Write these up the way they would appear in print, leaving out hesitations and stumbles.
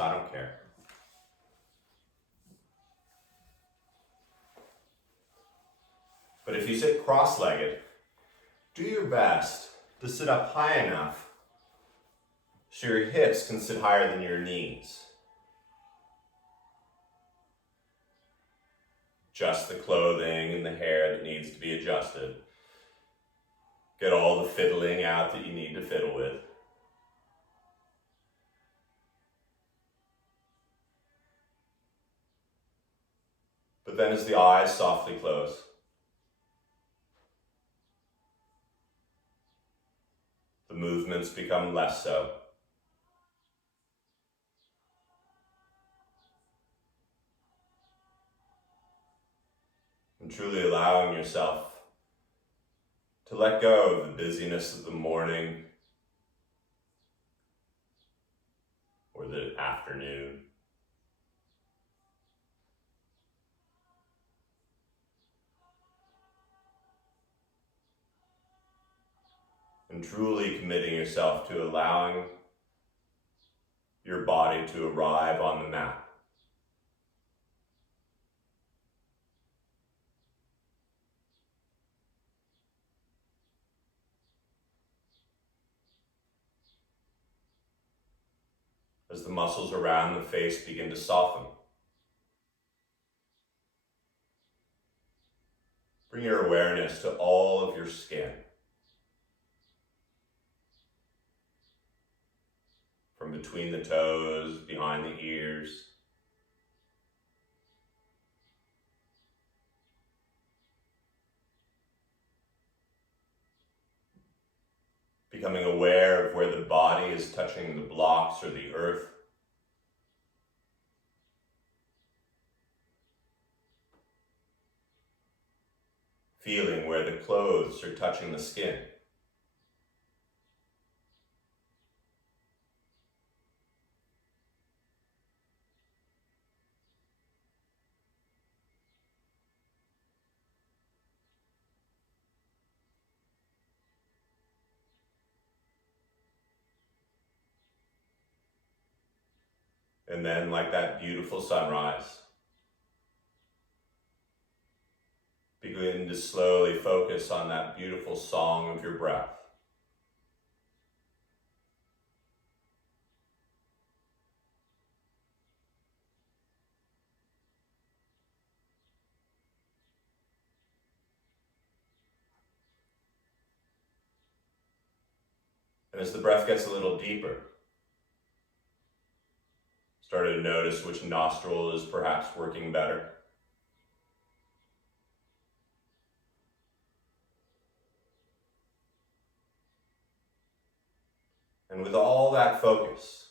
I don't care. But if you sit cross-legged, do your best to sit up high enough so your hips can sit higher than your knees. Adjust the clothing and the hair that needs to be adjusted. Get all the fiddling out that you need to fiddle with. But then as the eyes softly close, the movements become less so. And truly allowing yourself to let go of the busyness of the morning or the afternoon. And truly committing yourself to allowing your body to arrive on the mat. As the muscles around the face begin to soften, bring your awareness to all of your skin. From between the toes, behind the ears, becoming aware of where the body is touching the blocks or the earth. Feeling where the clothes are touching the skin. And then, like that beautiful sunrise, begin to slowly focus on that beautiful song of your breath. And as the breath gets a little deeper, start to notice which nostril is perhaps working better. And with all that focus,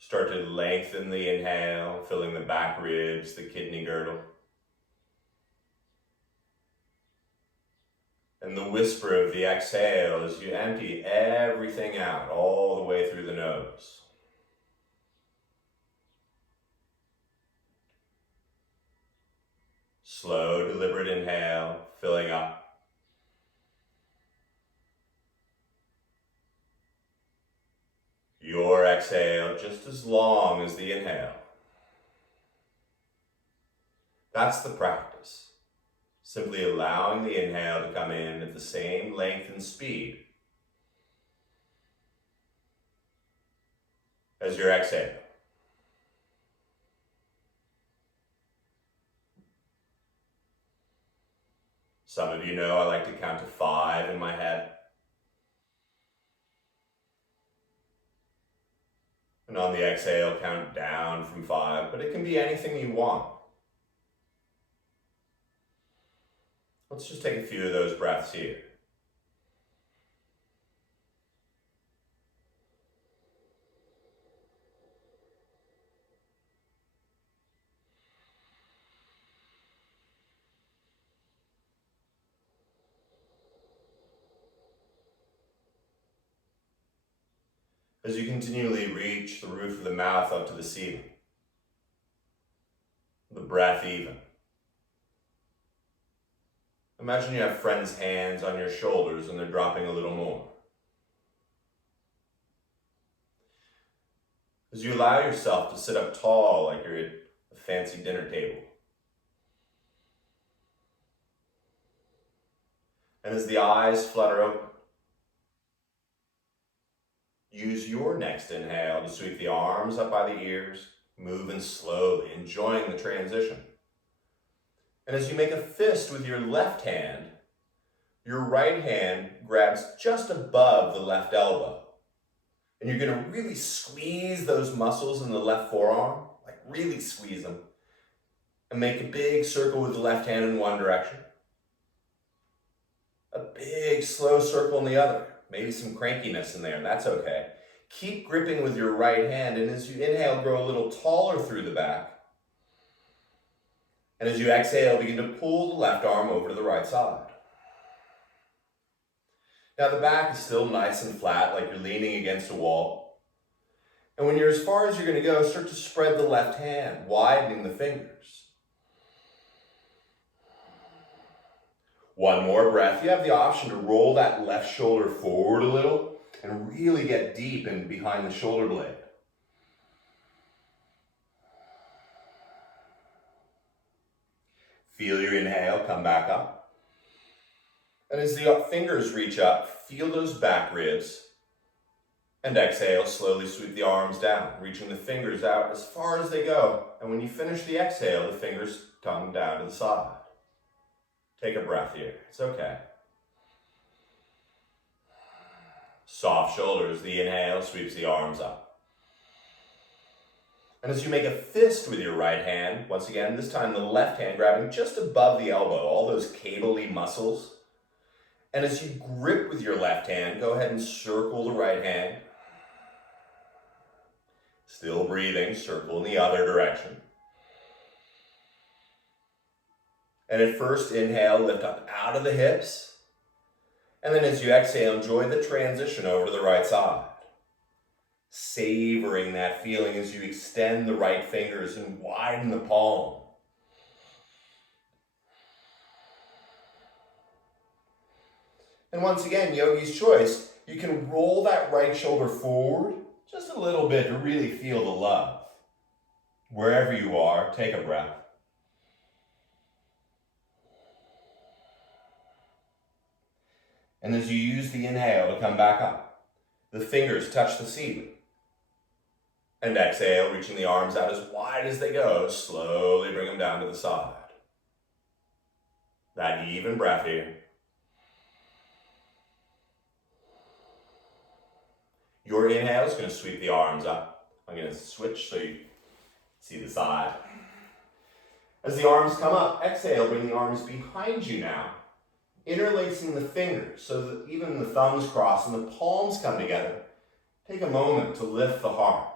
start to lengthen the inhale, filling the back ribs, the kidney girdle. And the whisper of the exhale as you empty everything out all the way through the nose. Slow, deliberate inhale, filling up. Your exhale just as long as the inhale. That's the practice. Simply allowing the inhale to come in at the same length and speed as your exhale. Some of you know I like to count to 5 in my head. And on the exhale, count down from 5, but it can be anything you want. Let's just take a few of those breaths here. As you continually reach the roof of the mouth up to the ceiling, the breath even. Imagine you have friends' hands on your shoulders and they're dropping a little more. as you allow yourself to sit up tall like you're at a fancy dinner table. And as the eyes flutter open, use your next inhale to sweep the arms up by the ears, moving slowly, enjoying the transition. And as you make a fist with your left hand, your right hand grabs just above the left elbow. And you're going to really squeeze those muscles in the left forearm, like really squeeze them, and make a big circle with the left hand in one direction. A big slow circle in the other. Maybe some crankiness in there, that's okay. Keep gripping with your right hand, and as you inhale, grow a little taller through the back. And as you exhale, begin to pull the left arm over to the right side. Now the back is still nice and flat, like you're leaning against a wall. And when you're as far as you're going to go, start to spread the left hand, widening the fingers. One more breath. You have the option to roll that left shoulder forward a little and really get deep in behind the shoulder blade. Feel your inhale, come back up. And as the fingers reach up, feel those back ribs. And exhale, slowly sweep the arms down, reaching the fingers out as far as they go. And when you finish the exhale, the fingers come down to the side. Take a breath here, it's okay. Soft shoulders, the inhale sweeps the arms up. And as you make a fist with your right hand, once again, this time the left hand grabbing just above the elbow, all those cable-y muscles. And as you grip with your left hand, go ahead and circle the right hand. Still breathing, circle in the other direction. And at first, inhale, lift up out of the hips. And then as you exhale, enjoy the transition over to the right side. Savoring that feeling as you extend the right fingers and widen the palm. And once again, yogi's choice, you can roll that right shoulder forward just a little bit to really feel the love. Wherever you are, take a breath. And as you use the inhale to come back up, the fingers touch the ceiling. And exhale, reaching the arms out as wide as they go, slowly bring them down to the side. That even breath here. Your inhale is going to sweep the arms up. I'm going to switch so you see the side. As the arms come up, exhale, bring the arms behind you now. Interlacing the fingers so that even the thumbs cross and the palms come together. Take a moment to lift the heart.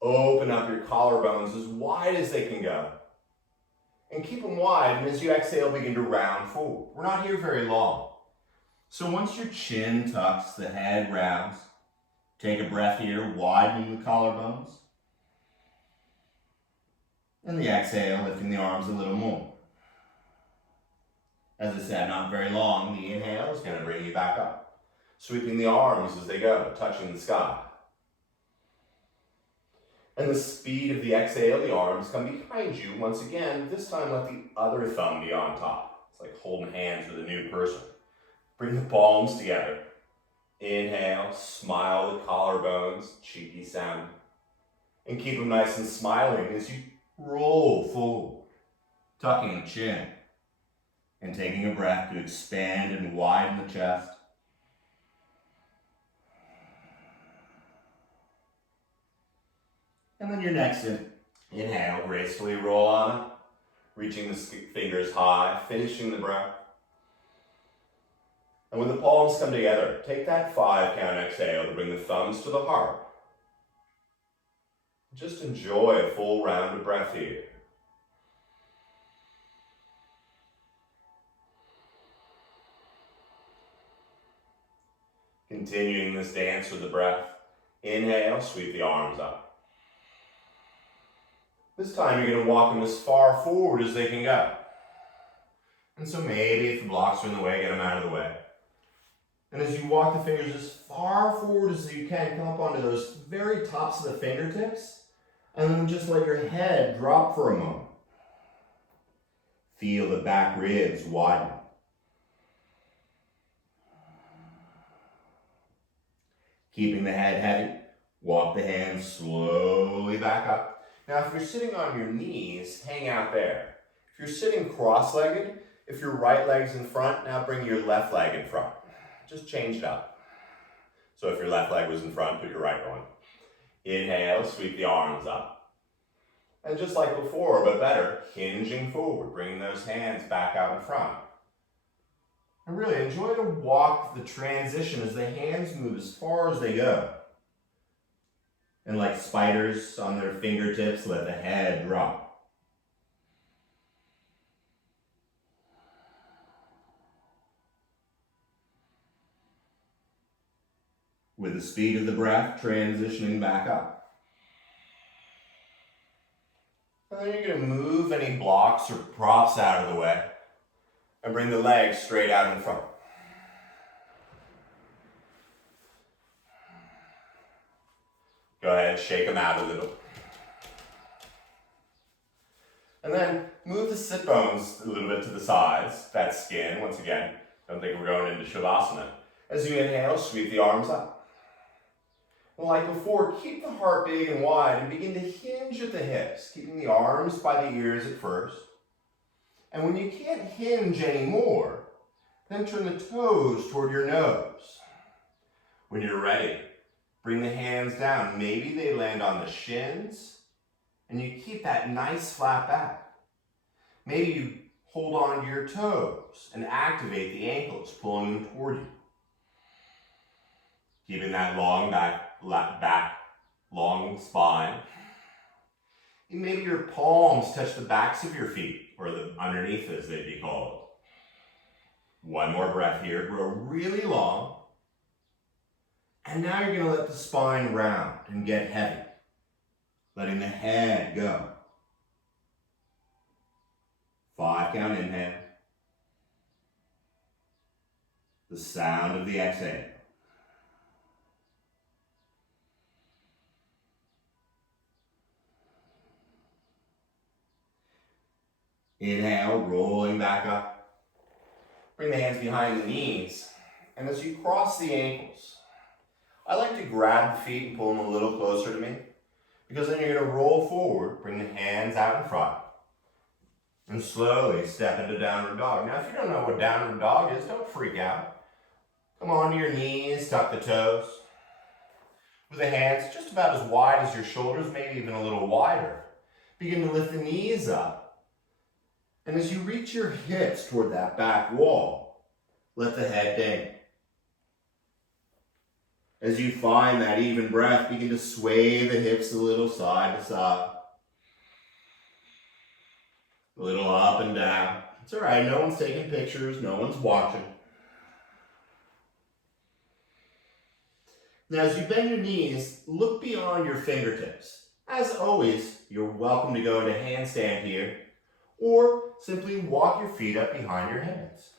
Open up your collarbones as wide as they can go. And keep them wide, and as you exhale, begin to round forward. We're not here very long. So once your chin tucks, the head rounds, take a breath here, widening the collarbones. And the exhale, lifting the arms a little more. As I said, not very long. The inhale is going to bring you back up. Sweeping the arms as they go, touching the sky. And the speed of the exhale, the arms come behind you. Once again, this time let the other thumb be on top. It's like holding hands with a new person. Bring the palms together. Inhale, smile the collarbones, cheeky sound. And keep them nice and smiling as you roll forward, tucking the chin. And taking a breath to expand and widen the chest. And then your next inhale, gracefully roll on it, reaching the fingers high, finishing the breath. And when the palms come together, take that 5-count exhale to bring the thumbs to the heart. Just enjoy a full round of breath here. Continuing this dance with the breath. Inhale, sweep the arms up. This time you're going to walk them as far forward as they can go. And so maybe if the blocks are in the way, get them out of the way. And as you walk the fingers as far forward as you can, come up onto those very tops of the fingertips, and then just let your head drop for a moment. Feel the back ribs widen. Keeping the head heavy, walk the hands slowly back up. Now, if you're sitting on your knees, hang out there. If you're sitting cross-legged, if your right leg's in front, now bring your left leg in front. Just change it up. So if your left leg was in front, put your right one. Inhale, sweep the arms up. And just like before, but better, hinging forward, bringing those hands back out in front. And really enjoy to walk the transition as the hands move as far as they go. And like spiders on their fingertips, let the head drop. With the speed of the breath, transitioning back up. And then you're going to move any blocks or props out of the way and bring the legs straight out in front. Go ahead, shake them out a little. And then move the sit bones a little bit to the sides, that skin, once again. Don't think we're going into Shavasana. As you inhale, sweep the arms up. And like before, keep the heart big and wide and begin to hinge at the hips, keeping the arms by the ears at first. And when you can't hinge anymore, then turn the toes toward your nose. When you're ready, bring the hands down. Maybe they land on the shins, and you keep that nice flat back. Maybe you hold on to your toes and activate the ankles, pulling them toward you. Keeping that long back, long spine. And maybe your palms touch the backs of your feet, or the underneath as they'd be called. One more breath here, grow really long. And now you're going to let the spine round and get heavy, letting the head go. 5 count inhale. The sound of the exhale. Inhale, rolling back up. Bring the hands behind the knees. And as you cross the ankles, I like to grab the feet and pull them a little closer to me, because then you're going to roll forward, bring the hands out in front, and slowly step into downward dog. Now, if you don't know what downward dog is, don't freak out. Come onto your knees, tuck the toes. With the hands just about as wide as your shoulders, maybe even a little wider. Begin to lift the knees up. And as you reach your hips toward that back wall, let the head dangle. As you find that even breath, begin to sway the hips a little side to side. A little up and down. It's all right, no one's taking pictures, no one's watching. Now as you bend your knees, look beyond your fingertips. As always, you're welcome to go into handstand here, or simply walk your feet up behind your hands.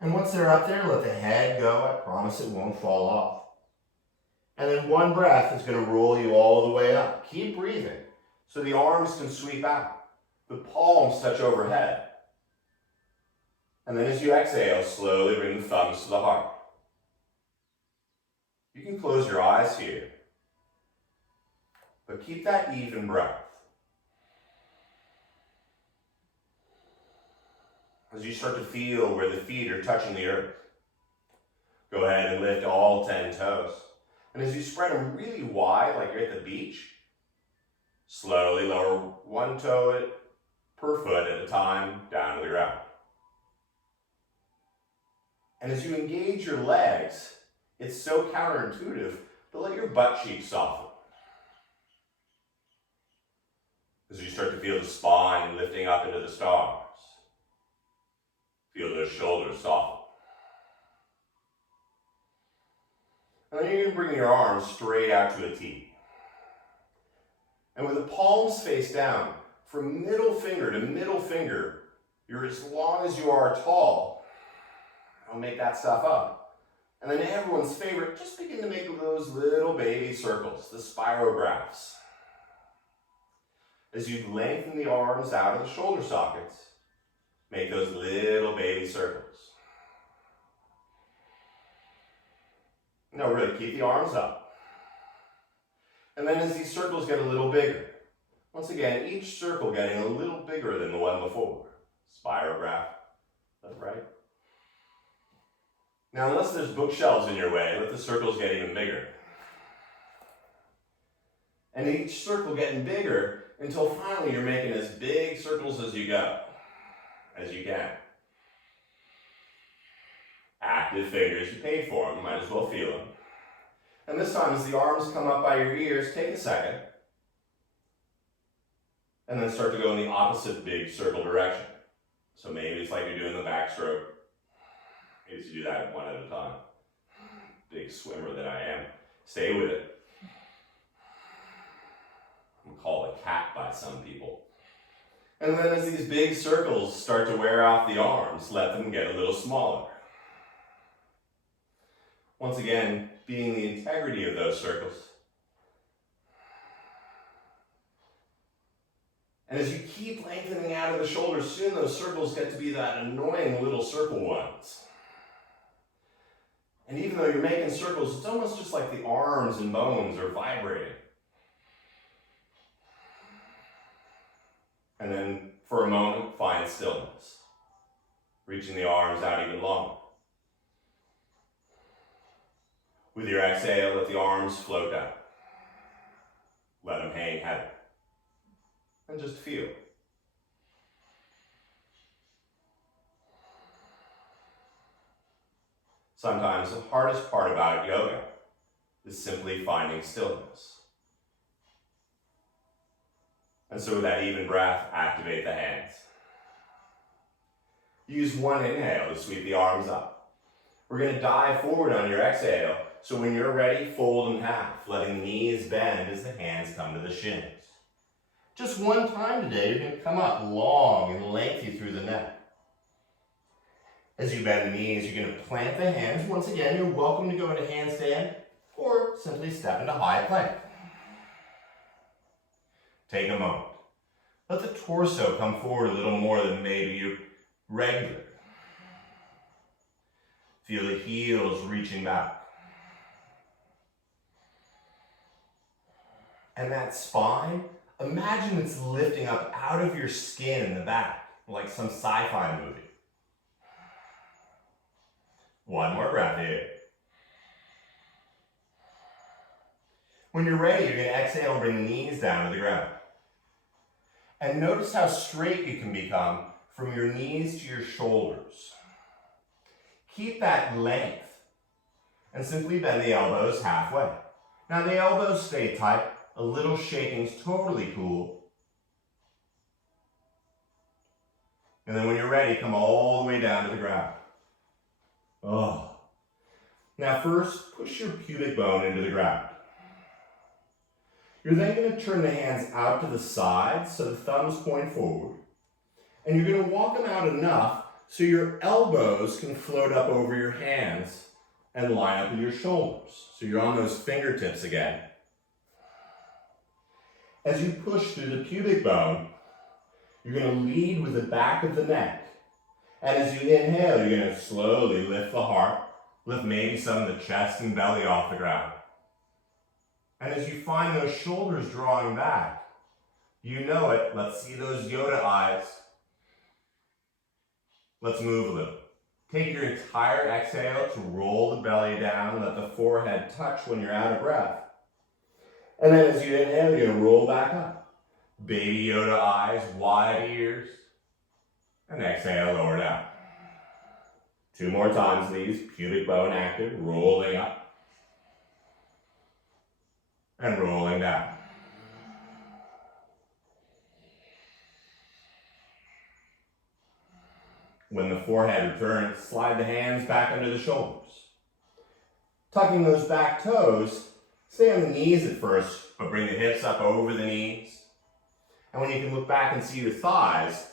And once they're up there, let the head go. I promise it won't fall off. And then one breath is going to roll you all the way up. Keep breathing so the arms can sweep out. The palms touch overhead. And then as you exhale, slowly bring the thumbs to the heart. You can close your eyes here, but keep that even breath. As you start to feel where the feet are touching the earth, go ahead and lift all 10 toes. And as you spread them really wide, like you're at the beach, slowly lower one toe per foot at a time down to the ground. And as you engage your legs, it's so counterintuitive, but let your butt cheeks soften. As you start to feel the spine lifting up into the stars. Feel those shoulders soften. And then you're going to bring your arms straight out to a T. And with the palms face down, from middle finger to middle finger, you're as long as you are tall. I'll make that stuff up. And then everyone's favorite, just begin to make those little baby circles, the spirographs. As you lengthen the arms out of the shoulder sockets, make those little baby circles. No, really, keep the arms up. And then as these circles get a little bigger, once again, each circle getting a little bigger than the one before. Spirograph, left, right. Now, unless there's bookshelves in your way, let the circles get even bigger. And each circle getting bigger until finally you're making as big circles as you go, as you can. Active fingers, you paid for them, might as well feel them. And this time, as the arms come up by your ears, take a second. And then start to go in the opposite big circle direction. So maybe it's like you're doing the backstroke. I used to do that one at a time. Big swimmer that I am. Stay with it. I'm called a cat by some people. And then as these big circles start to wear off the arms, let them get a little smaller. Once again, being the integrity of those circles. And as you keep lengthening out of the shoulders, soon those circles get to be that annoying little circle ones. And even though you're making circles, it's almost just like the arms and bones are vibrating. And then, for a moment, find stillness. Reaching the arms out even longer. With your exhale, let the arms float down. Let them hang heavy. And just feel. Sometimes the hardest part about yoga is simply finding stillness. And so with that even breath, activate the hands. Use one inhale to sweep the arms up. We're going to dive forward on your exhale, so when you're ready, fold in half, letting the knees bend as the hands come to the shins. Just one time today, you're going to come up long and lengthy through the neck. As you bend the knees, you're going to plant the hands. Once again, you're welcome to go into handstand or simply step into high plank. Take a moment. Let the torso come forward a little more than maybe you regular. Feel the heels reaching back. And that spine, imagine it's lifting up out of your skin in the back, like some sci-fi movie. One more breath here. When you're ready, you're going to exhale and bring the knees down to the ground. And notice how straight you can become from your knees to your shoulders. Keep that length and simply bend the elbows halfway. Now the elbows stay tight. A little shaking's totally cool. And then when you're ready, come all the way down to the ground. Oh. Now first, push your pubic bone into the ground. You're then going to turn the hands out to the sides so the thumbs point forward. And you're going to walk them out enough so your elbows can float up over your hands and line up with your shoulders. So you're on those fingertips again. As you push through the pubic bone, you're going to lead with the back of the neck. And as you inhale, you're going to slowly lift the heart, lift maybe some of the chest and belly off the ground. And as you find those shoulders drawing back, you know it. Let's see those Yoda eyes. Let's move a little. Take your entire exhale to roll the belly down. Let the forehead touch when you're out of breath. And then as you inhale, you're going to roll back up. Baby Yoda eyes, wide ears. And exhale, lower down. 2 more times, please. Pubic bone active, rolling up. And rolling down. When the forehead returns, slide the hands back under the shoulders. Tucking those back toes, stay on the knees at first, but bring the hips up over the knees. And when you can look back and see your thighs,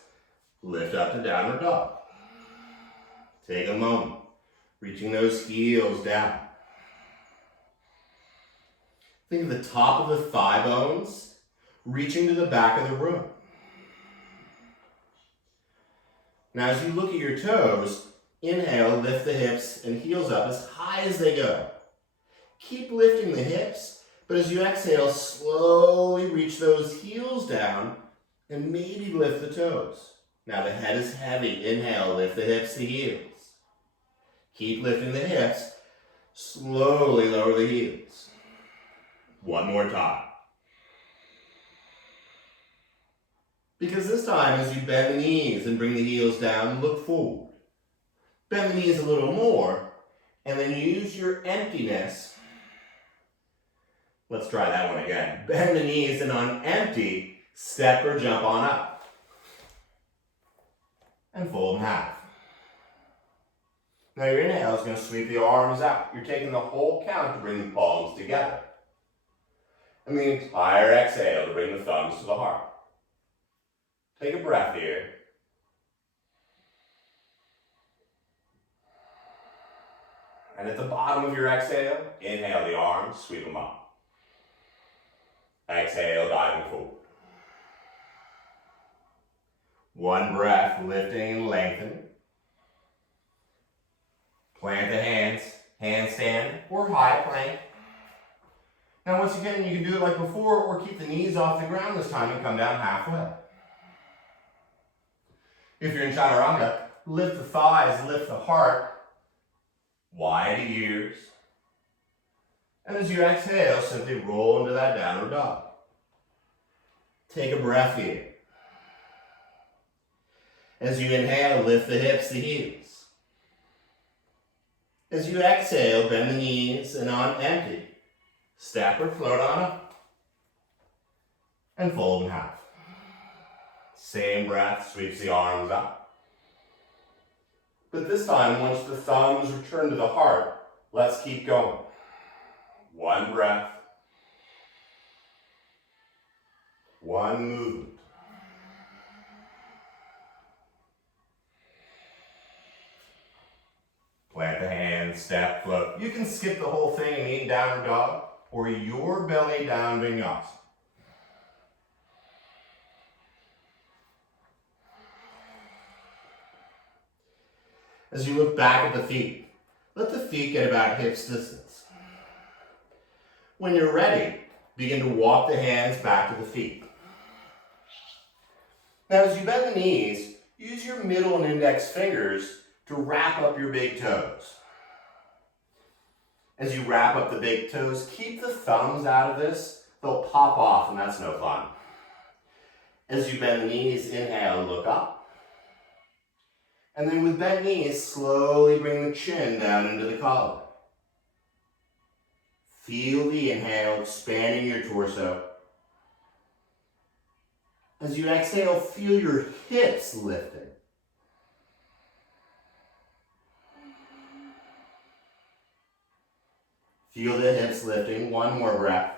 lift up to downward dog. Take a moment. reaching those heels down. Think of the top of the thigh bones reaching to the back of the room. Now as you look at your toes, inhale, lift the hips and heels up as high as they go. Keep lifting the hips, but as you exhale, slowly reach those heels down and maybe lift the toes. Now the head is heavy. Inhale, lift the hips to heels. Keep lifting the hips, slowly lower the heels. One more time. Because this time, as you bend the knees and bring the heels down, look forward. Bend the knees a little more, and then use your emptiness. Let's try that one again. Bend the knees, and on empty, step or jump on up. And fold in half. Now your inhale is going to sweep the arms out. You're taking the whole count to bring the palms together. And the entire exhale to bring the thumbs to the heart. Take a breath here. And at the bottom of your exhale, inhale the arms, sweep them up. Exhale, diving forward. One breath, lifting and lengthening. Plant the hands, handstand or high plank. Now once again, you can do it like before or keep the knees off the ground this time and come down halfway. If you're in chaturanga, lift the thighs, lift the heart, wide ears. And as you exhale, simply roll into that downward dog. Take a breath here. As you inhale, lift the hips to heels. As you exhale, bend the knees and on empty, step or float on up. And fold in half. Same breath, sweeps the arms up. But this time, once the thumbs return to the heart, let's keep going. One breath. One movement. Plant the hands, step, float. You can skip the whole thing and eat downward dog or your belly down vinyasa. As you look back at the feet, let the feet get about hips distance. When you're ready, begin to walk the hands back to the feet. Now as you bend the knees, use your middle and index fingers to wrap up your big toes. As you wrap up the big toes, keep the thumbs out of this. They'll pop off and that's no fun. As you bend the knees, inhale, look up. And then with bent knees, slowly bring the chin down into the collar. Feel the inhale, expanding your torso. As you exhale, feel your hips lifting. Feel the hips lifting. One more breath.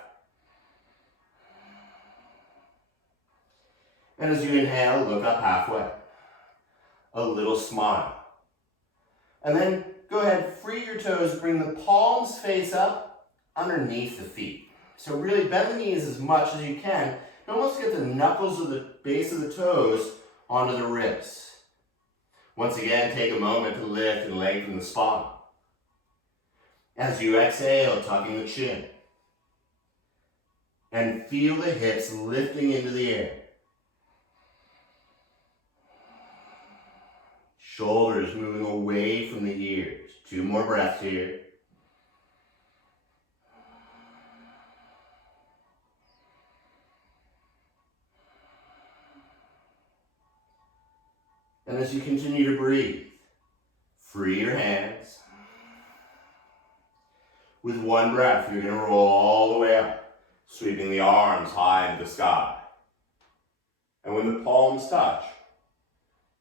And as you inhale, look up halfway. A little smile. And then go ahead, free your toes, bring the palms face up underneath the feet. So really bend the knees as much as you can. And almost get the knuckles of the base of the toes onto the ribs. Once again, take a moment to lift and lengthen the spine. As you exhale, tucking the chin. And feel the hips lifting into the air. Shoulders moving away from the ears. Two more breaths here. And as you continue to breathe, free your hands. With one breath, you're going to roll all the way up, sweeping the arms high into the sky. And when the palms touch,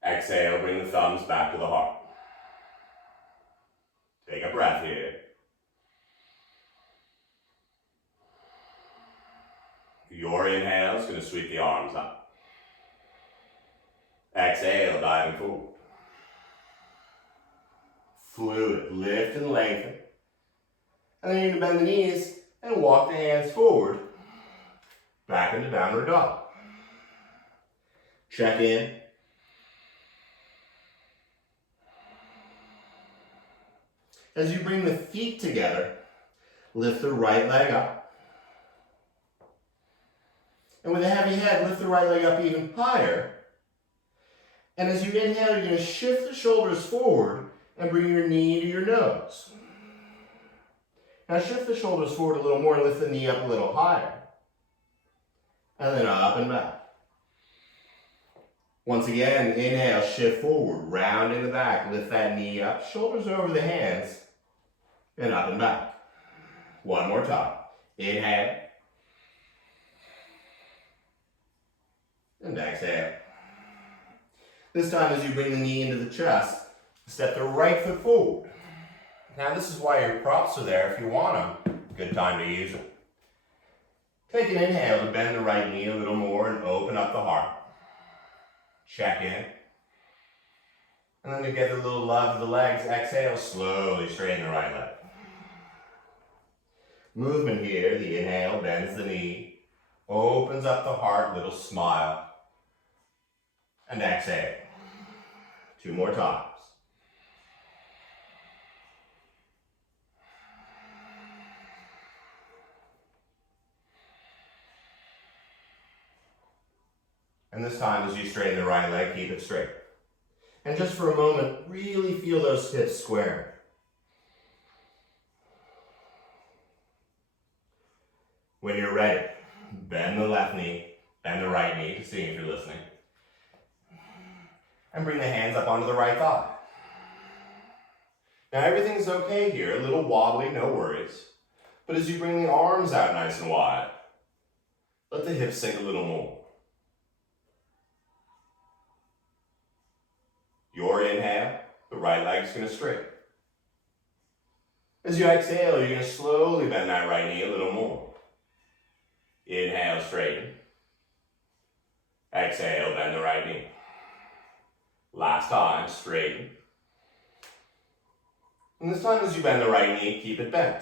exhale, bring the thumbs back to the heart. Take a breath here. Your inhale is going to sweep the arms up. Exhale, diving forward. Fluid. Lift and lengthen. And then you're going to bend the knees and walk the hands forward. Back into downward dog. Check in. As you bring the feet together, lift the right leg up. And with a heavy head, lift the right leg up even higher. And as you inhale, you're going to shift the shoulders forward and bring your knee to your nose. Now shift the shoulders forward a little more and lift the knee up a little higher. And then up and back. Once again, inhale, shift forward, round in the back, lift that knee up, shoulders over the hands, and up and back. One more time. Inhale. And exhale. This time as you bring the knee into the chest, step the right foot forward. Now this is why your props are there if you want them. Good time to use them. Take an inhale to bend the right knee a little more and open up the heart. Check in. And then to get a little love to the legs, exhale, slowly straighten the right leg. Movement here, the inhale bends the knee, opens up the heart, little smile, and exhale. 2 more times. And this time as you straighten the right leg, keep it straight. And just for a moment, really feel those hips square. When you're ready, bend the left knee, bend the right knee, just seeing if you're listening. And bring the hands up onto the right thigh. Now everything's okay here, a little wobbly, no worries. But as you bring the arms out nice and wide, let the hips sink a little more. Your inhale, the right leg's going to straighten. As you exhale, you're going to slowly bend that right knee a little more. Inhale, straighten. Exhale, bend the right knee. Last time, straighten. And this time as you bend the right knee, keep it bent.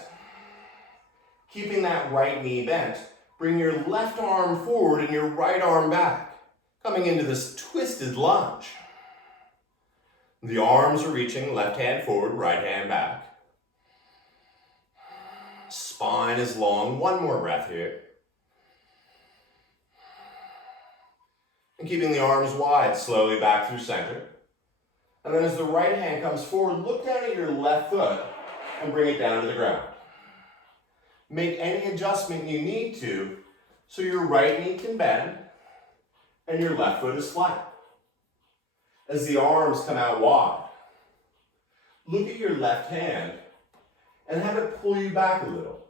Keeping that right knee bent, bring your left arm forward and your right arm back, coming into this twisted lunge. The arms are reaching, left hand forward, right hand back. Spine is long, one more breath here. And keeping the arms wide, slowly back through center. And then as the right hand comes forward, look down at your left foot and bring it down to the ground. Make any adjustment you need to so your right knee can bend and your left foot is flat. As the arms come out wide, look at your left hand and have it pull you back a little.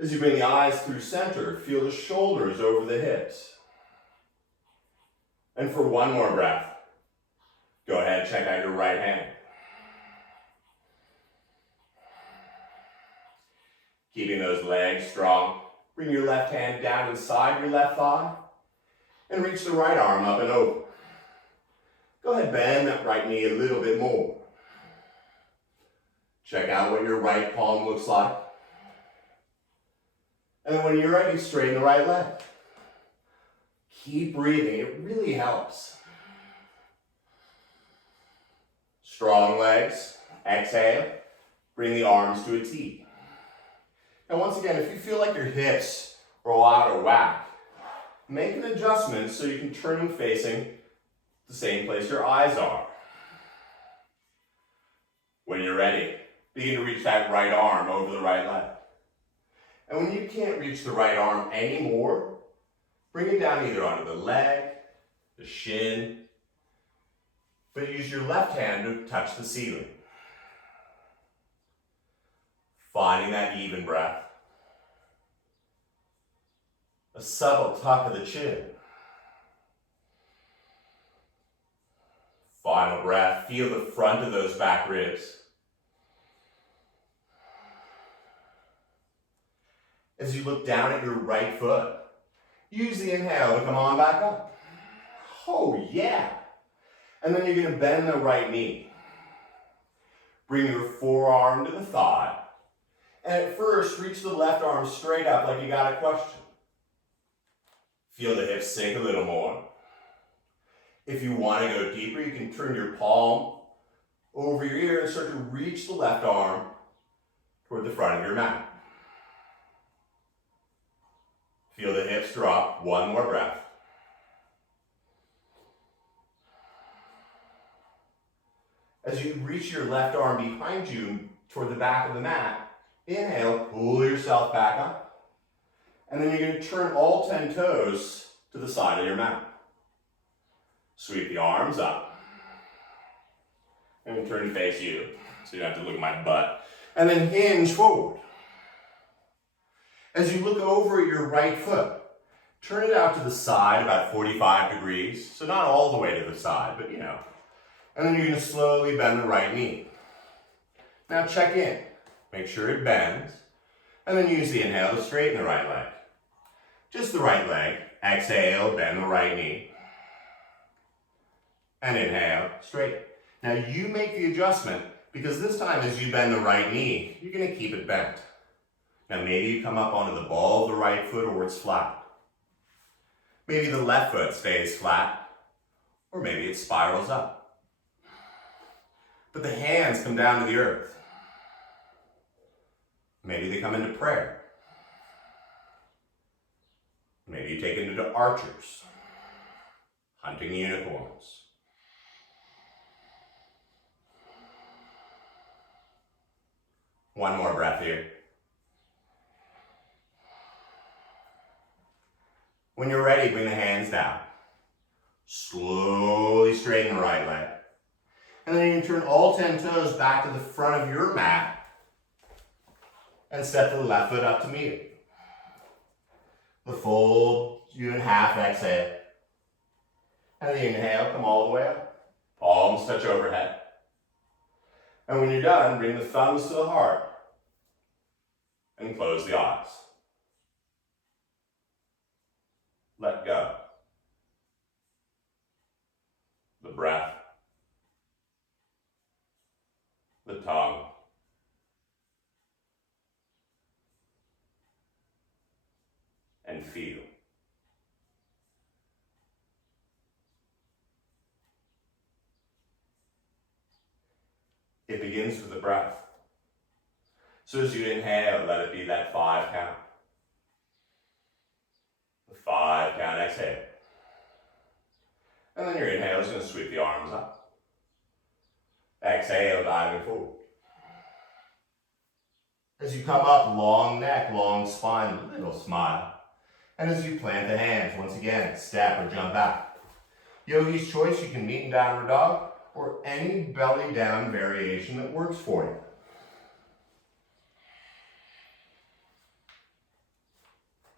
As you bring the eyes through center, feel the shoulders over the hips. And for one more breath, go ahead and check out your right hand. Keeping those legs strong, bring your left hand down inside your left thigh and reach the right arm up and over. Go ahead, bend that right knee a little bit more. Check out what your right palm looks like. And then when you're ready, straighten the right leg. Keep breathing, it really helps. Strong legs, exhale, bring the arms to a T. And once again, if you feel like your hips roll out of whack, make an adjustment so you can turn them facing the same place your eyes are. When you're ready, begin to reach that right arm over the right leg. And when you can't reach the right arm anymore, bring it down either onto the leg, the shin, but use your left hand to touch the ceiling. Finding that even breath. A subtle tuck of the chin. Final breath, feel the front of those back ribs. As you look down at your right foot, use the inhale to come on back up. Oh yeah. And then you're going to bend the right knee. Bring your forearm to the thigh. And at first, reach the left arm straight up like you got a question. Feel the hips sink a little more. If you want to go deeper, you can turn your palm over your ear and start to reach the left arm toward the front of your mat. Feel the hips drop. One more breath. As you reach your left arm behind you toward the back of the mat, inhale, pull yourself back up. And then you're going to turn all 10 toes to the side of your mat. Sweep the arms up. And turn to face you, so you don't have to look at my butt. And then hinge forward. As you look over at your right foot, turn it out to the side about 45 degrees. So not all the way to the side, but you know. And then you're going to slowly bend the right knee. Now check in. Make sure it bends. And then use the inhale to straighten the right leg. Just the right leg. Exhale, bend the right knee. And inhale, straighten. Now you make the adjustment because this time as you bend the right knee, you're going to keep it bent. Now maybe you come up onto the ball of the right foot or it's flat. Maybe the left foot stays flat, or maybe it spirals up. But the hands come down to the earth. Maybe they come into prayer. Maybe you take it into archers, hunting unicorns. One more breath here. When you're ready, bring the hands down. Slowly straighten the right leg. And then you can turn all 10 toes back to the front of your mat and step the left foot up to meet it. The fold, you in half, exhale. And the inhale, come all the way up. Palms touch overhead. And when you're done, bring the thumbs to the heart and close the eyes. Let go. The breath, the tongue, and feel. It begins with the breath. So as you inhale, let it be that 5 count. The 5 count exhale. And then your inhale is going to sweep the arms up. Exhale, diving forward. As you come up, long neck, long spine, little smile. And as you plant the hands, once again, step or jump back. Yogi's choice, you can meet in downward dog or any belly down variation that works for you.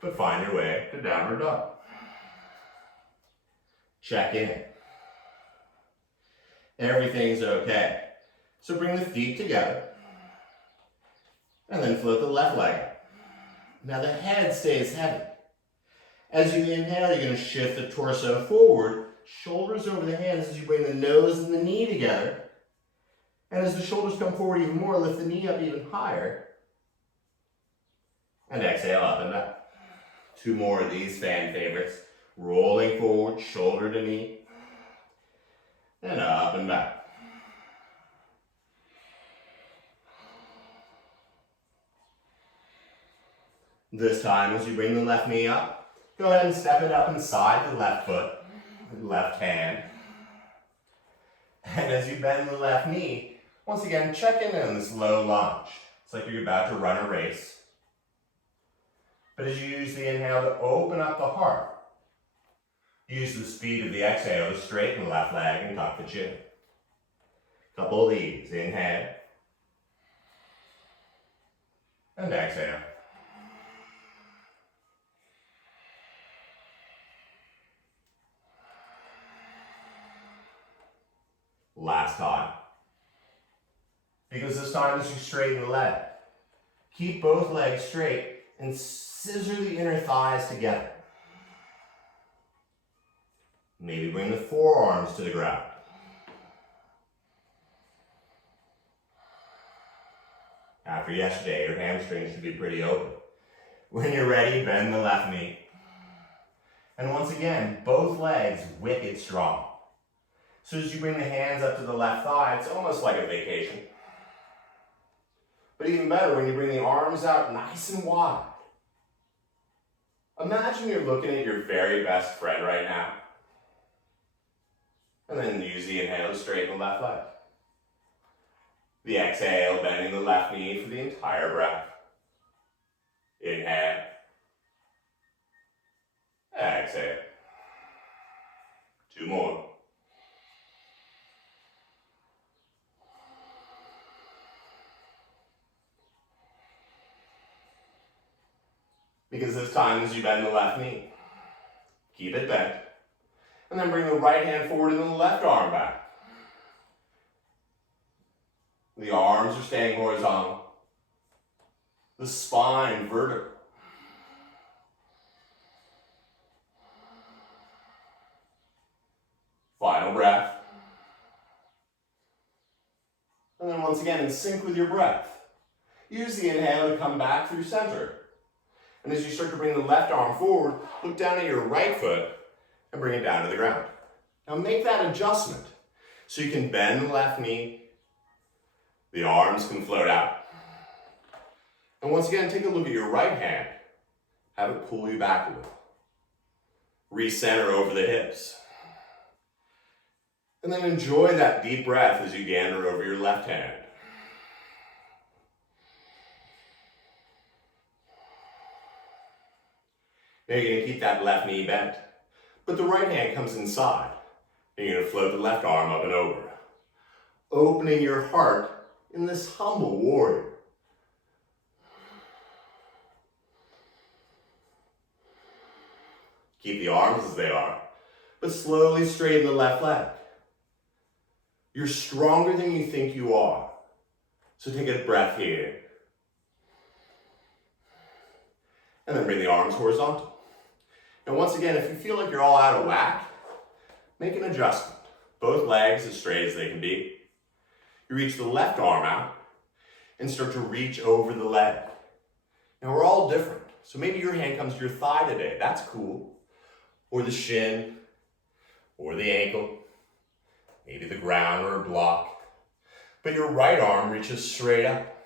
But find your way to downward dog. Check in. Everything's okay. So bring the feet together. And then float the left leg up. Now the head stays heavy. As you inhale, you're going to shift the torso forward, shoulders over the hands as you bring the nose and the knee together. And as the shoulders come forward even more, lift the knee up even higher. And exhale up and back. 2 more of these fan favorites. Rolling forward, shoulder to knee. And up and back. This time, as you bring the left knee up, go ahead and step it up inside the left foot, the left hand. And as you bend the left knee, once again, check in on this low lunge. It's like you're about to run a race. But as you use the inhale to open up the heart, use the speed of the exhale to straighten the left leg and tuck the chin. Couple of these. Inhale. And exhale. Last time. Because this time as you straighten the leg, keep both legs straight and scissor the inner thighs together. Maybe bring the forearms to the ground. After yesterday, your hamstrings should be pretty open. When you're ready, bend the left knee. And once again, both legs wicked strong. So as you bring the hands up to the left thigh, it's almost like a vacation. But even better, when you bring the arms out nice and wide. Imagine you're looking at your very best friend right now. And then use the inhale to straighten the left leg. The exhale, bending the left knee for the entire breath. Inhale. Exhale. 2 more. Because this time as you bend the left knee, keep it bent. And then bring the right hand forward and the left arm back. The arms are staying horizontal. The spine vertical. Final breath. And then once again, in sync with your breath, use the inhale to come back through center. And as you start to bring the left arm forward, look down at your right foot and bring it down to the ground. Now make that adjustment so you can bend the left knee, the arms can float out. And once again, take a look at your right hand. Have it pull you back a little. Recenter over the hips. And then enjoy that deep breath as you gander over your left hand. Now you're going to keep that left knee bent, but the right hand comes inside. And you're going to float the left arm up and over, opening your heart in this humble warrior. Keep the arms as they are, but slowly straighten the left leg. You're stronger than you think you are. So take a breath here. And then bring the arms horizontal. Now once again, if you feel like you're all out of whack, make an adjustment. Both legs as straight as they can be. You reach the left arm out and start to reach over the leg. Now we're all different. So maybe your hand comes to your thigh today. That's cool. Or the shin, or the ankle, maybe the ground or a block. But your right arm reaches straight up.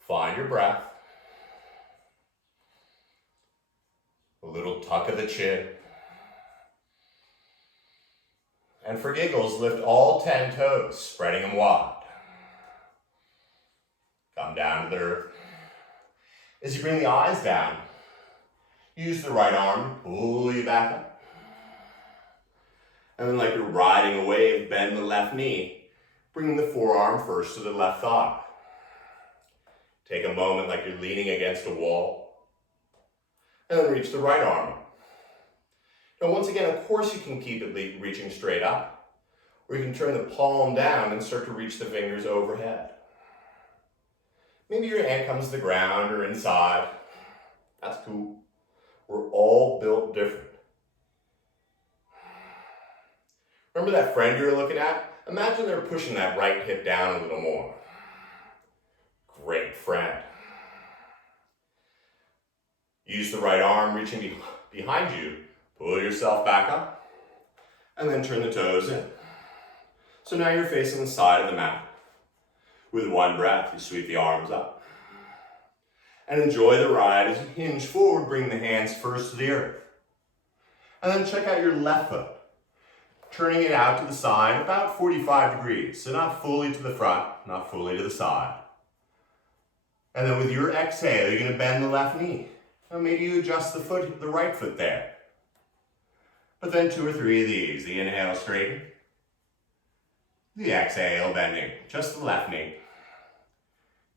Find your breath. A little tuck of the chin. And for giggles, lift all 10 toes, spreading them wide. Come down to the earth. As you bring the eyes down, use the right arm to pull you back up. And then like you're riding a wave, bend the left knee, bringing the forearm first to the left thigh. Take a moment like you're leaning against a wall. And then reach the right arm up. Now once again, of course you can keep it reaching straight up. Or you can turn the palm down and start to reach the fingers overhead. Maybe your hand comes to the ground or inside. That's cool. We're all built different. Remember that friend you were looking at? Imagine they're pushing that right hip down a little more. Great friend. Use the right arm reaching behind you. Pull yourself back up. And then turn the toes in. So now you're facing the side of the mat. With one breath, you sweep the arms up. And enjoy the ride as you hinge forward, bring the hands first to the earth. And then check out your left foot. Turning it out to the side about 45 degrees. So not fully to the front, not fully to the side. And then with your exhale, you're going to bend the left knee. Now maybe you adjust the right foot there. But then 2 or 3 of these. The inhale, straighten. The exhale, bending. Just the left knee.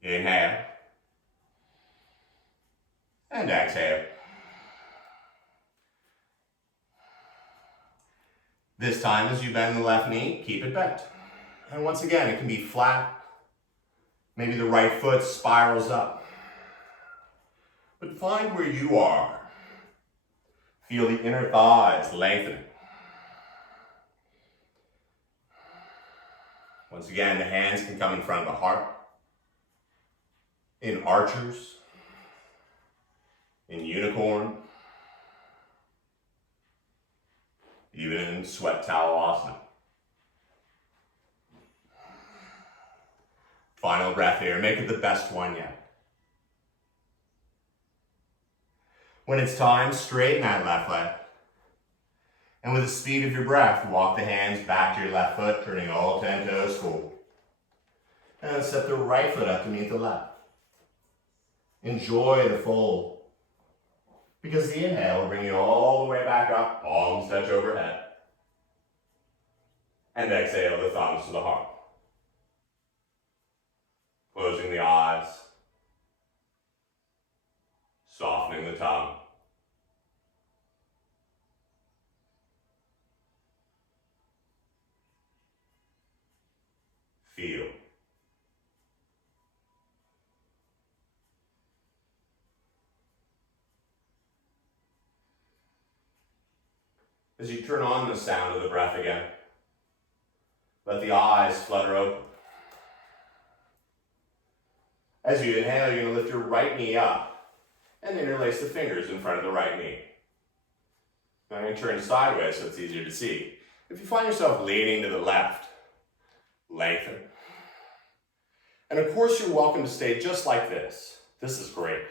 Inhale. And exhale. This time as you bend the left knee, keep it bent. And once again, it can be flat. Maybe the right foot spirals up. But find where you are. Feel the inner thighs lengthening. Once again, the hands can come in front of the heart. In archers, in unicorn, even in sweat towel asana. Final breath here, make it the best one yet. When it's time, straighten that left leg. And with the speed of your breath, walk the hands back to your left foot, turning all 10 toes forward. And then step the right foot up to meet the left. Enjoy the fold. Because the inhale will bring you all the way back up, palms touch overhead. And exhale the thumbs to the heart. Closing the eyes. Softening the tongue. Feel. As you turn on the sound of the breath again, let the eyes flutter open. As you inhale, you're going to lift your right knee up and interlace the fingers in front of the right knee. Now I'm going to turn sideways so it's easier to see. If you find yourself leaning to the left, lengthen. And of course, you're welcome to stay just like this. This is great.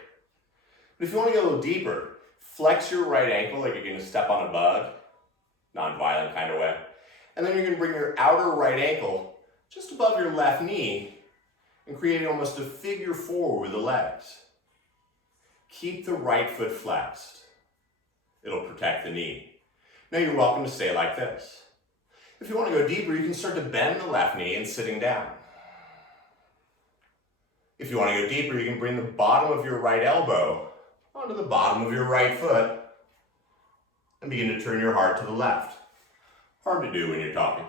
But if you want to go a little deeper, flex your right ankle like you're going to step on a bug, non-violent kind of way. And then you're going to bring your outer right ankle just above your left knee and create almost a figure four with the legs. Keep the right foot flexed. It'll protect the knee. Now you're welcome to stay like this. If you want to go deeper, you can start to bend the left knee and sitting down. If you want to go deeper, you can bring the bottom of your right elbow onto the bottom of your right foot and begin to turn your heart to the left. Hard to do when you're talking.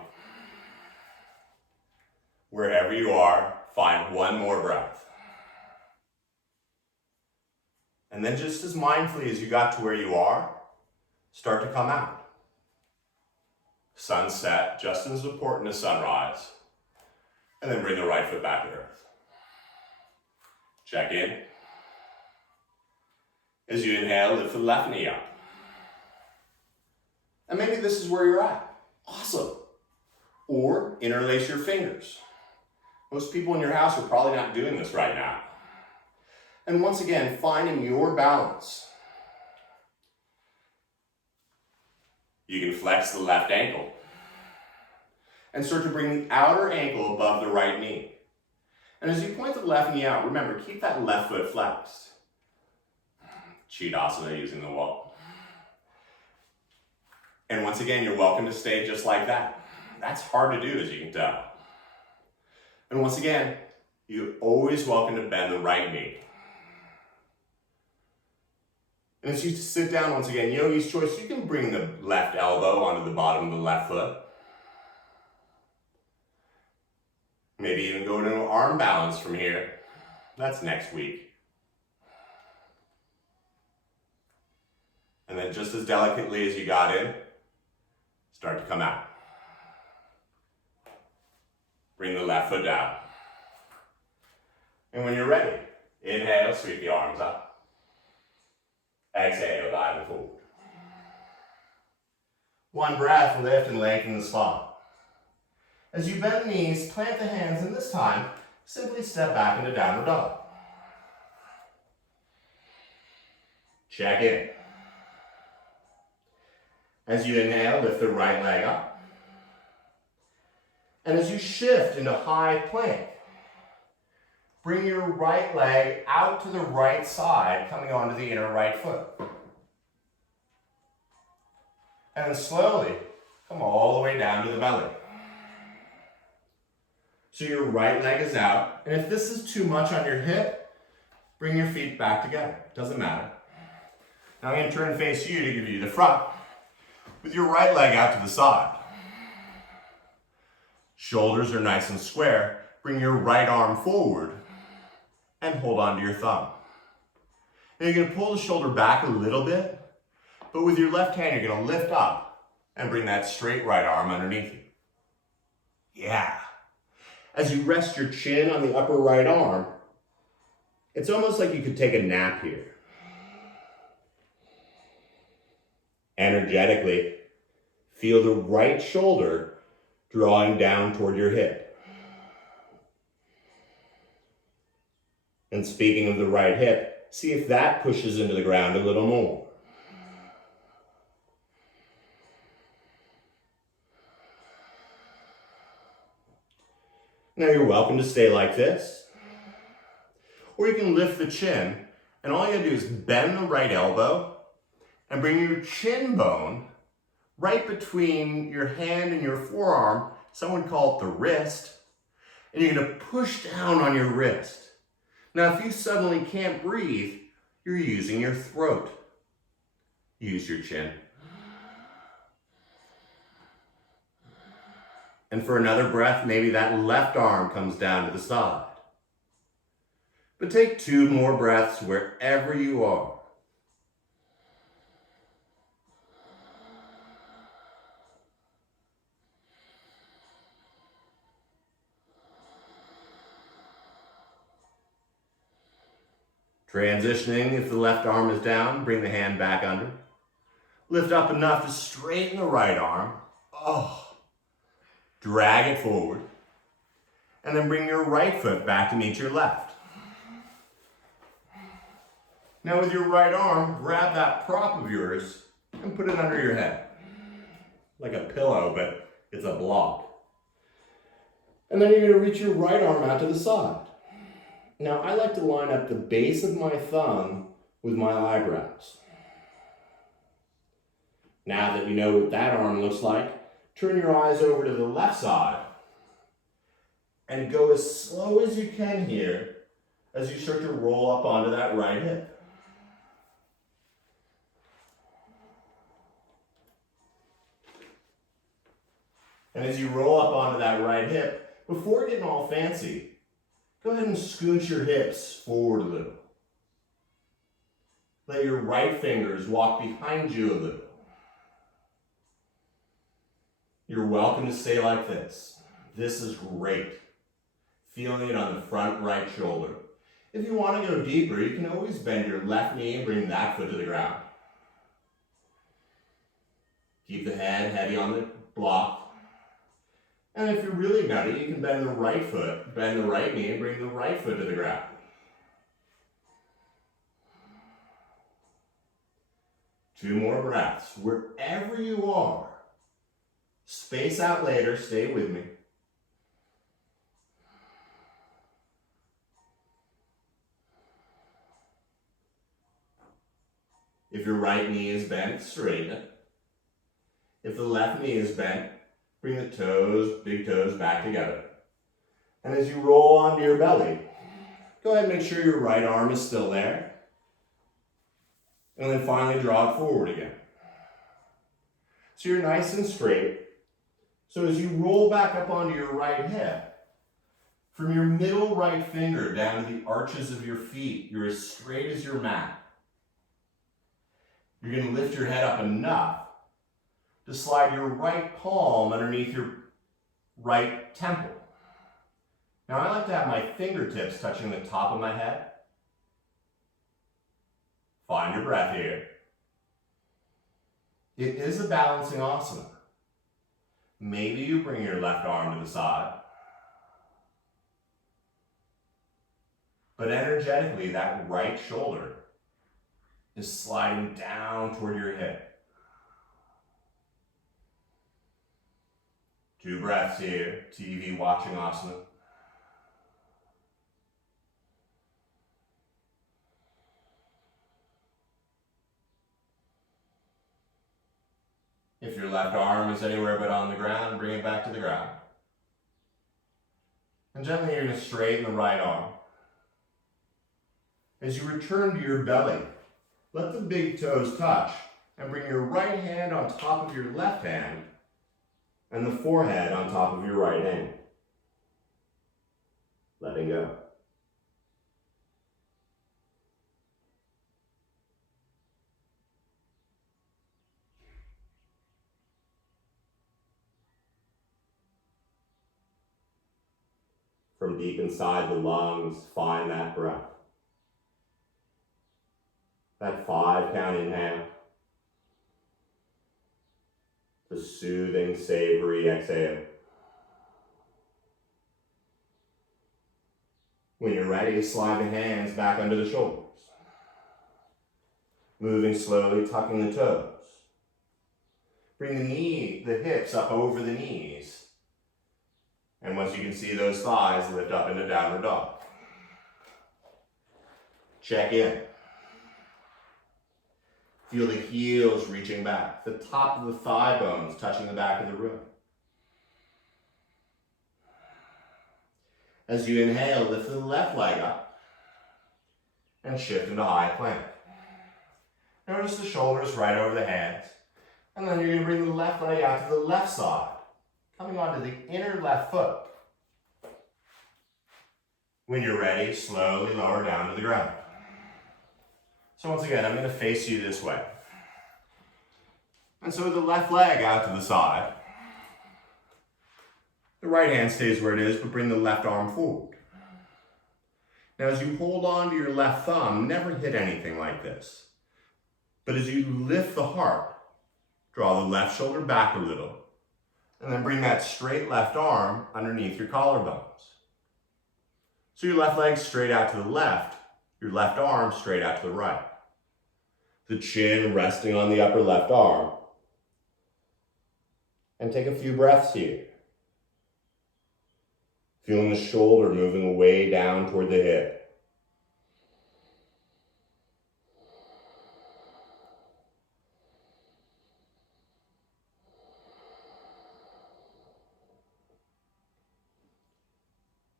Wherever you are, find one more breath. And then just as mindfully as you got to where you are, start to come out. Sunset, just as important as sunrise. And then bring the right foot back to earth. Check in. As you inhale, lift the left knee up. And maybe this is where you're at. Awesome. Or interlace your fingers. Most people in your house are probably not doing this right now. And once again, finding your balance. You can flex the left ankle and start to bring the outer ankle above the right knee. And as you point the left knee out, remember, keep that left foot flexed. Chidasana using the wall. And once again, you're welcome to stay just like that. That's hard to do, as you can tell. And once again, you're always welcome to bend the right knee. And as you sit down, once again, yogi's choice, you can bring the left elbow onto the bottom of the left foot. Maybe even go into an arm balance from here. That's next week. And then just as delicately as you got in, start to come out. Bring the left foot down. And when you're ready, inhale, sweep the arms up. Exhale, dive forward. One breath, lift and lengthen the spine. As you bend the knees, plant the hands, and this time, simply step back into downward dog. Check in. As you inhale, lift the right leg up. And as you shift into high plank, bring your right leg out to the right side, coming onto the inner right foot. And then slowly, come all the way down to the belly. So your right leg is out, and if this is too much on your hip, bring your feet back together. Doesn't matter. Now I'm going to turn and face you to give you the front, with your right leg out to the side. Shoulders are nice and square. Bring your right arm forward and hold on to your thumb. Now you're going to pull the shoulder back a little bit, but with your left hand, you're going to lift up and bring that straight right arm underneath you. Yeah. As you rest your chin on the upper right arm, it's almost like you could take a nap here. Energetically, feel the right shoulder drawing down toward your hip. And speaking of the right hip, see if that pushes into the ground a little more. Now you're welcome to stay like this. Or you can lift the chin, and all you gotta do is bend the right elbow and bring your chin bone right between your hand and your forearm. Some would call it the wrist. And you're gonna push down on your wrist. Now, if you suddenly can't breathe, you're using your throat. Use your chin. And for another breath, maybe that left arm comes down to the side. But take 2 more breaths wherever you are. Transitioning, if the left arm is down, bring the hand back under. Lift up enough to straighten the right arm. Drag it forward. And then bring your right foot back to meet your left. Now with your right arm, grab that prop of yours and put it under your head. Like a pillow, but it's a block. And then you're going to reach your right arm out to the side. Now I like to line up the base of my thumb with my eyebrows. Now that you know what that arm looks like, turn your eyes over to the left side and go as slow as you can here as you start to roll up onto that right hip. And as you roll up onto that right hip, before getting all fancy, go ahead and scooch your hips forward a little. Let your right fingers walk behind you a little. You're welcome to stay like this. This is great. Feeling it on the front right shoulder. If you want to go deeper, you can always bend your left knee and bring that foot to the ground. Keep the head heavy on the block. And if you're really nutty, you can bend the right foot, bend the right knee, and bring the right foot to the ground. Two more breaths, wherever you are. Space out later, stay with me. If your right knee is bent, straighten it. If the left knee is bent, bring the toes, big toes back together. And as you roll onto your belly, go ahead and make sure your right arm is still there. And then finally draw it forward again. So you're nice and straight. So as you roll back up onto your right hip, from your middle right finger down to the arches of your feet, you're as straight as your mat. You're going to lift your head up enough to slide your right palm underneath your right temple. Now I like to have my fingertips touching the top of my head. Find your breath here. It is a balancing asana. Maybe you bring your left arm to the side. But energetically, that right shoulder is sliding down toward your hip. 2 breaths here, TV watching asana. If your left arm is anywhere but on the ground, bring it back to the ground. And gently you're going to straighten the right arm. As you return to your belly, let the big toes touch and bring your right hand on top of your left hand and the forehead on top of your right hand. Letting go. from deep inside the lungs, find that breath. That 5-count inhale. The soothing, savory exhale. When you're ready, slide the hands back under the shoulders. Moving slowly, tucking the toes. Bring the hips up over the knees. And once you can see those thighs, lift up into downward dog. Check in. Feel the heels reaching back, the top of the thigh bones touching the back of the room. As you inhale, lift the left leg up and shift into high plank. Notice the shoulders right over the hands. And then you're going to bring the left leg out to the left side, coming onto the inner left foot. When you're ready, slowly lower down to the ground. So once again, I'm going to face you this way. And so the left leg out to the side. The right hand stays where it is, but bring the left arm forward. Now as you hold on to your left thumb, never hit anything like this. But as you lift the heart, draw the left shoulder back a little, and then bring that straight left arm underneath your collarbones. So your left leg straight out to the left, your left arm straight out to the right. The chin resting on the upper left arm. And take a few breaths here. Feeling the shoulder moving away down toward the hip.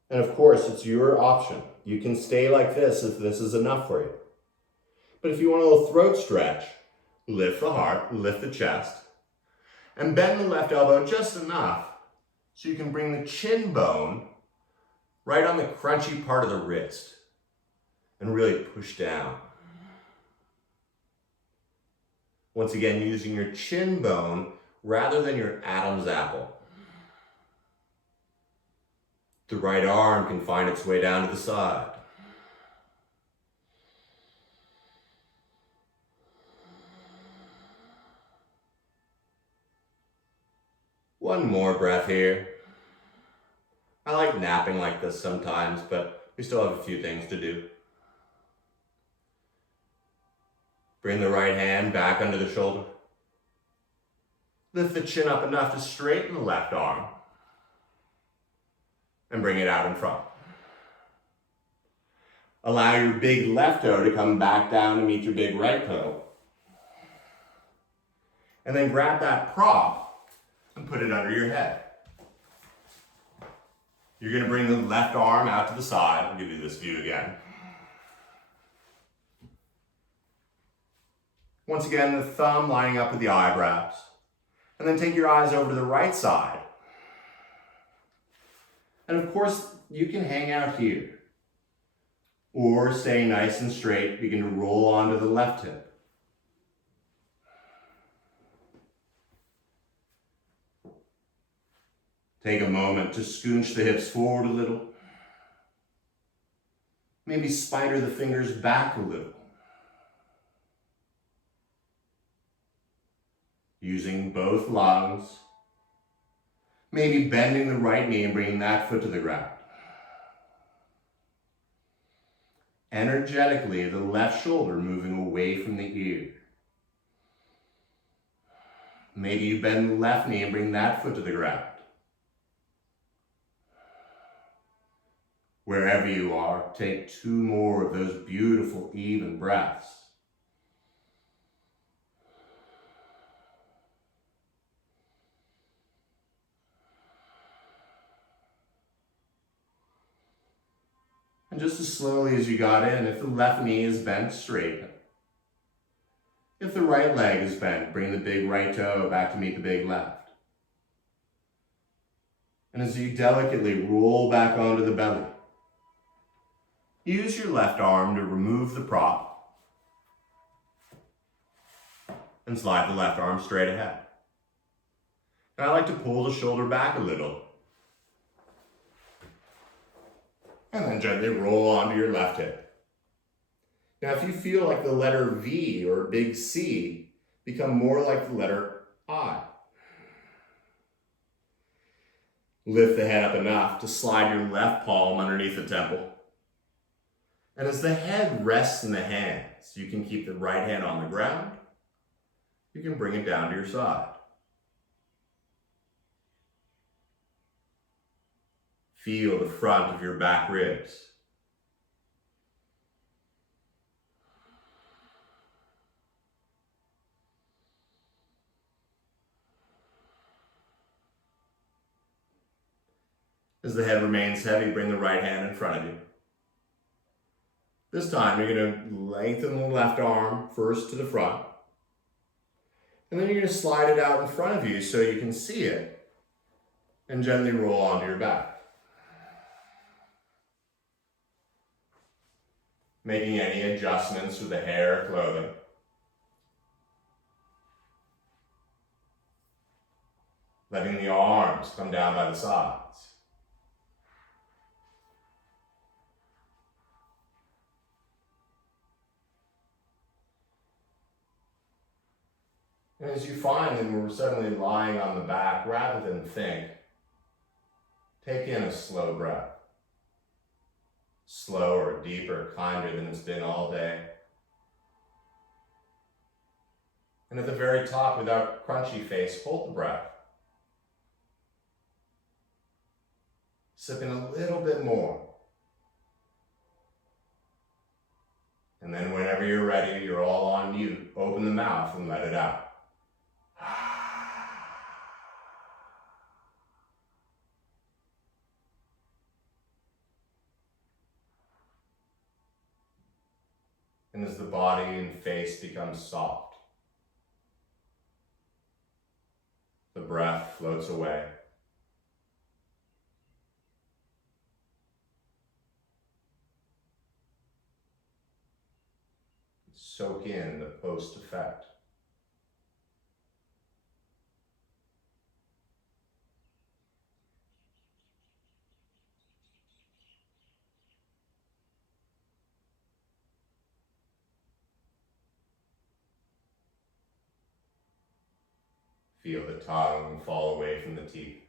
And of course, it's your option. You can stay like this if this is enough for you. But if you want a little throat stretch, lift the heart, lift the chest, and bend the left elbow just enough so you can bring the chin bone right on the crunchy part of the wrist and really push down. Once again, using your chin bone rather than your Adam's apple. The right arm can find its way down to the side. One more breath here. I like napping like this sometimes, but we still have a few things to do. Bring the right hand back under the shoulder. Lift the chin up enough to straighten the left arm. And bring it out in front. Allow your big left toe to come back down to meet your big right toe. And then grab that prop and put it under your head. You're going to bring the left arm out to the side. I'll give you this view again. Once again, the thumb lining up with the eyebrows. And then take your eyes over to the right side. And of course, you can hang out here. Or stay nice and straight, begin to roll onto the left hip. Take a moment to scooch the hips forward a little. Maybe spider the fingers back a little. Using both lungs. Maybe bending the right knee and bringing that foot to the ground. Energetically, the left shoulder moving away from the ear. Maybe you bend the left knee and bring that foot to the ground. Wherever you are, take 2 more of those beautiful, even breaths. And just as slowly as you got in, if the left knee is bent, straighten. If the right leg is bent, bring the big right toe back to meet the big left. And as you delicately roll back onto the belly, use your left arm to remove the prop and slide the left arm straight ahead. Now I like to pull the shoulder back a little. And then gently roll onto your left hip. Now, if you feel like the letter V or big C, become more like the letter I. Lift the head up enough to slide your left palm underneath the temple. And as the head rests in the hands, you can keep the right hand on the ground. You can bring it down to your side. Feel the front of your back ribs. As the head remains heavy, bring the right hand in front of you. This time, you're going to lengthen the left arm first to the front. And then you're going to slide it out in front of you so you can see it. And gently roll onto your back. Making any adjustments with the hair or clothing. Letting the arms come down by the sides. And as you find that we're suddenly lying on the back, rather than think, take in a slow breath. Slower, deeper, kinder than it's been all day. And at the very top, without crunchy face, hold the breath. Sip in a little bit more. And then whenever you're ready, you're all on mute. Open the mouth and let it out. And as the body and face become soft, the breath floats away. Soak in the post effect. Feel the tongue fall away from the teeth.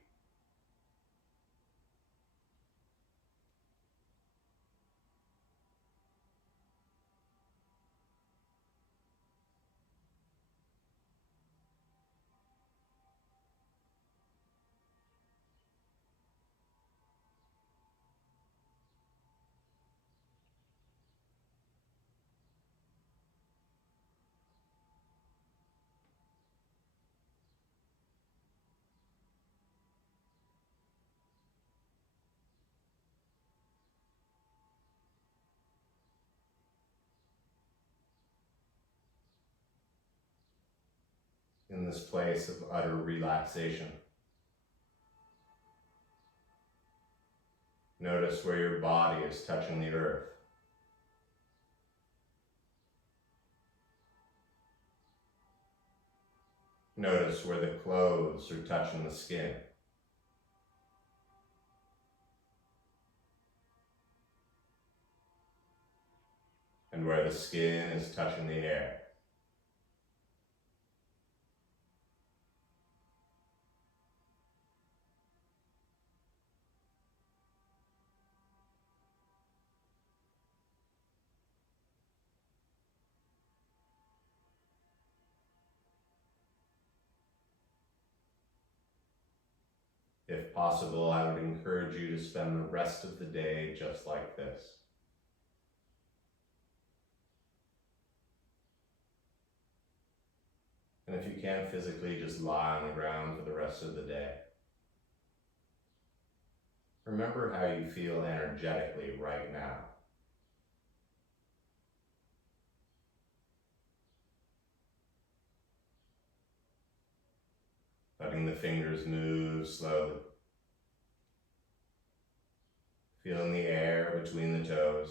In this place of utter relaxation. Notice where your body is touching the earth. Notice where the clothes are touching the skin. And where the skin is touching the air. If possible, I would encourage you to spend the rest of the day just like this. And if you can't physically, just lie on the ground for the rest of the day. Remember how you feel energetically right now. Letting the fingers move slowly. Feeling the air between the toes.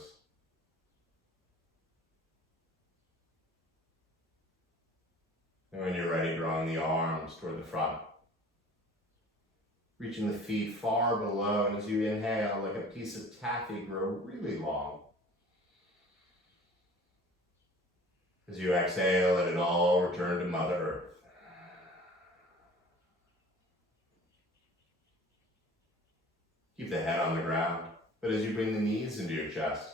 And when you're ready, drawing the arms toward the front. Reaching the feet far below, and as you inhale, like a piece of taffy, grow really long. As you exhale, let it all return to Mother Earth. Keep the head on the ground, but as you bring the knees into your chest,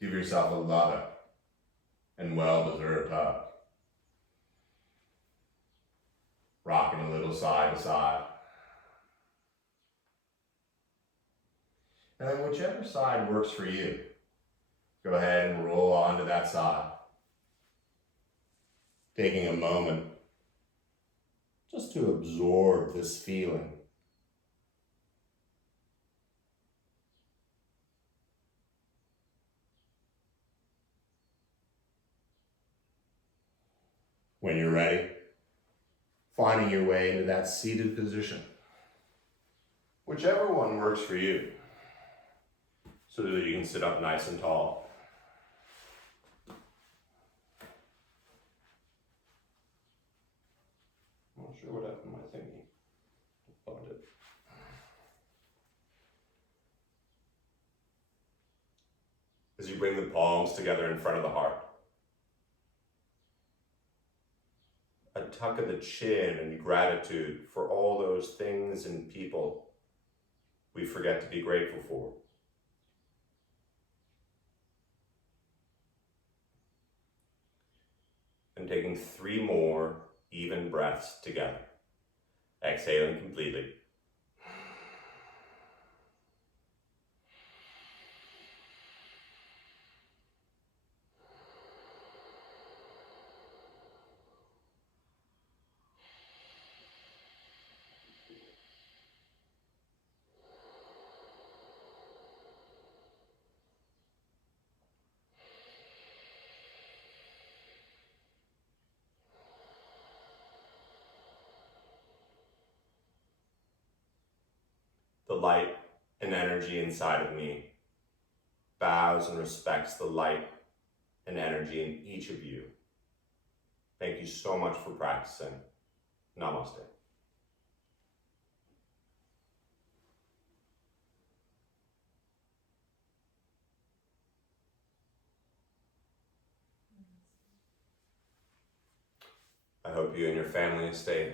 give yourself a loving and well-deserved hug. Rocking a little side to side. And then whichever side works for you, go ahead and roll onto that side. Taking a moment just to absorb this feeling. When you're ready, finding your way into that seated position. Whichever one works for you, so that you can sit up nice and tall. I'm not sure what happened to my thingy. Found it. As you bring the palms together in front of the heart, a tuck of the chin and gratitude for all those things and people we forget to be grateful for. And taking 3 more even breaths together. Exhaling completely. The light and energy inside of me bows and respects the light and energy in each of you. Thank you so much for practicing. Namaste. I hope you and your family stay